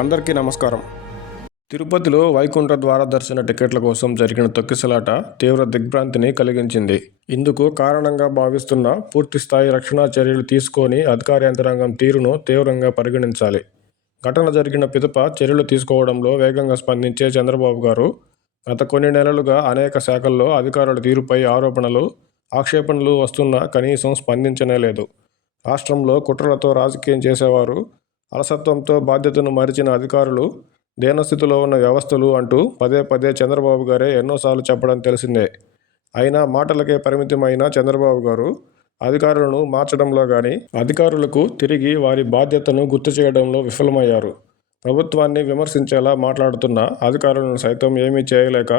అందరికీ నమస్కారం. తిరుపతిలో వైకుంఠ ద్వార దర్శన టికెట్ల కోసం జరిగిన తొక్కిసలాట తీవ్ర దిగ్భ్రాంతిని కలిగించింది. ఇందుకు కారణంగా భావిస్తున్న పూర్తిస్థాయి రక్షణా చర్యలు తీసుకొని అధికార యంత్రాంగం తీరును తీవ్రంగా పరిగణించాలి. ఘటన జరిగిన పిదప చర్యలు తీసుకోవడంలో వేగంగా స్పందించే చంద్రబాబు గారు గత కొన్ని నెలలుగా అనేక శాఖల్లో అధికారుల తీరుపై ఆరోపణలు ఆక్షేపణలు వస్తున్నా కనీసం స్పందించనే లేదు. రాష్ట్రంలో కుట్రలతో రాజకీయం చేసేవారు అలసత్వంతో బాధ్యతను మరిచిన అధికారులు దీనస్థితిలో ఉన్న వ్యవస్థలు అంటూ పదే పదే చంద్రబాబు గారే ఎన్నోసార్లు చెప్పడం తెలిసిందే. అయినా మాటలకే పరిమితమైన చంద్రబాబు గారు అధికారులను మార్చడంలో కానీ అధికారులకు తిరిగి వారి బాధ్యతను గుర్తు చేయడంలో విఫలమయ్యారు. ప్రభుత్వాన్ని విమర్శించేలా మాట్లాడుతున్న అధికారులను సైతం ఏమీ చేయలేక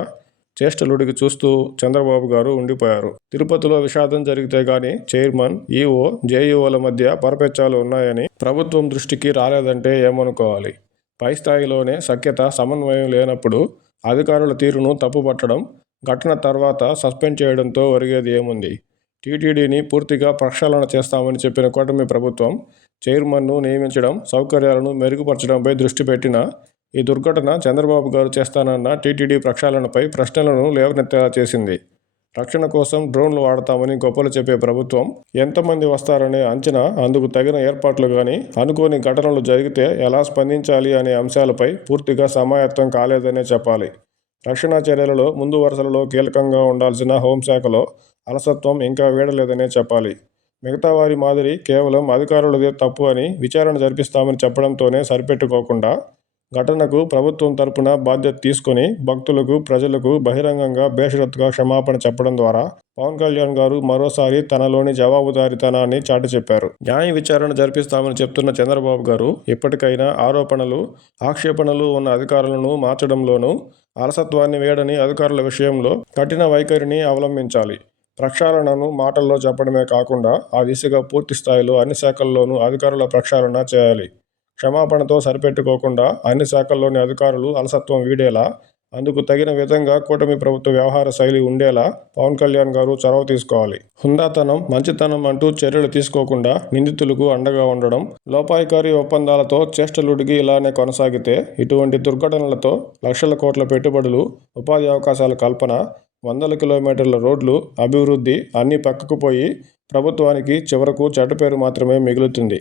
చేష్టలుడికి చూస్తూ చంద్రబాబు గారు ఉండిపోయారు. తిరుపతిలో విషాదం జరిగితే గాని చైర్మన్ ఈఓ జేఈఓల మధ్య పరపెచ్చాలు ఉన్నాయని ప్రభుత్వం దృష్టికి రాలేదంటే ఏమనుకోవాలి? పై స్థాయిలోనే సఖ్యత సమన్వయం లేనప్పుడు అధికారుల తీరును తప్పుపట్టడం ఘటన తర్వాత సస్పెండ్ చేయడంతో ఒరిగేది ఏముంది? టీటీడీని పూర్తిగా ప్రక్షాళన చేస్తామని చెప్పిన కూటమి ప్రభుత్వం చైర్మన్ను నియమించడం సౌకర్యాలను మెరుగుపరచడంపై దృష్టి పెట్టినా ఈ దుర్ఘటన చంద్రబాబు గారు చేస్తానన్న టీటీడీ ప్రక్షాళనపై ప్రశ్నలను లేవనెత్తేలా చేసింది. రక్షణ కోసం డ్రోన్లు వాడతామని గొప్పలు చెప్పే ప్రభుత్వం ఎంతమంది వస్తారనే అంచనా అందుకు తగిన ఏర్పాట్లు కానీ అనుకోని ఘటనలు జరిగితే ఎలా స్పందించాలి అనే అంశాలపై పూర్తిగా సమాయత్తం కాలేదనే చెప్పాలి. రక్షణ చర్యలలో ముందు వరుసలలో కీలకంగా ఉండాల్సిన హోంశాఖలో అలసత్వం ఇంకా వీడలేదనే చెప్పాలి. మిగతా వారి మాదిరి కేవలం అధికారులదే తప్పు అని విచారణ జరిపిస్తామని చెప్పడంతోనే సరిపెట్టుకోకుండా ఘటనకు ప్రభుత్వం తరపున బాధ్యత తీసుకొని భక్తులకు ప్రజలకు బహిరంగంగా బేషరత్తుగా క్షమాపణ చెప్పడం ద్వారా పవన్ కళ్యాణ్ గారు మరోసారి తనలోని జవాబుదారితనాన్ని చాటి చెప్పారు. న్యాయ విచారణ జరిపిస్తామని చెప్తున్న చంద్రబాబు గారు ఇప్పటికైనా ఆరోపణలు ఆక్షేపణలు ఉన్న అధికారులను మార్చడంలోనూ అలసత్వాన్ని వేయడని అధికారుల విషయంలో కఠిన వైఖరిని అవలంబించాలి. ప్రక్షాళనను మాటల్లో చెప్పడమే కాకుండా ఆ దిశగా పూర్తి స్థాయిలో అన్ని శాఖల్లోనూ అధికారుల ప్రక్షాళన చేయాలి. క్షమాపణతో సరిపెట్టుకోకుండా అన్ని శాఖల్లోని అధికారులు అలసత్వం వీడేలా అందుకు తగిన విధంగా కూటమి ప్రభుత్వ వ్యవహార శైలి ఉండేలా పవన్ కళ్యాణ్ గారు చొరవ తీసుకోవాలి. హుందాతనం మంచితనం అంటూ చర్యలు తీసుకోకుండా నిందితులకు అండగా ఉండడం లోపాయికారి ఒప్పందాలతో చేష్టలుడిగి ఇలానే కొనసాగితే ఇటువంటి దుర్ఘటనలతో లక్షల కోట్ల పెట్టుబడులు ఉపాధి అవకాశాల కల్పన వందల కిలోమీటర్ల రోడ్లు అభివృద్ధి అన్నీ పక్కకు పోయి ప్రభుత్వానికి చివరకు చెడ్డ పేరు మాత్రమే మిగులుతుంది.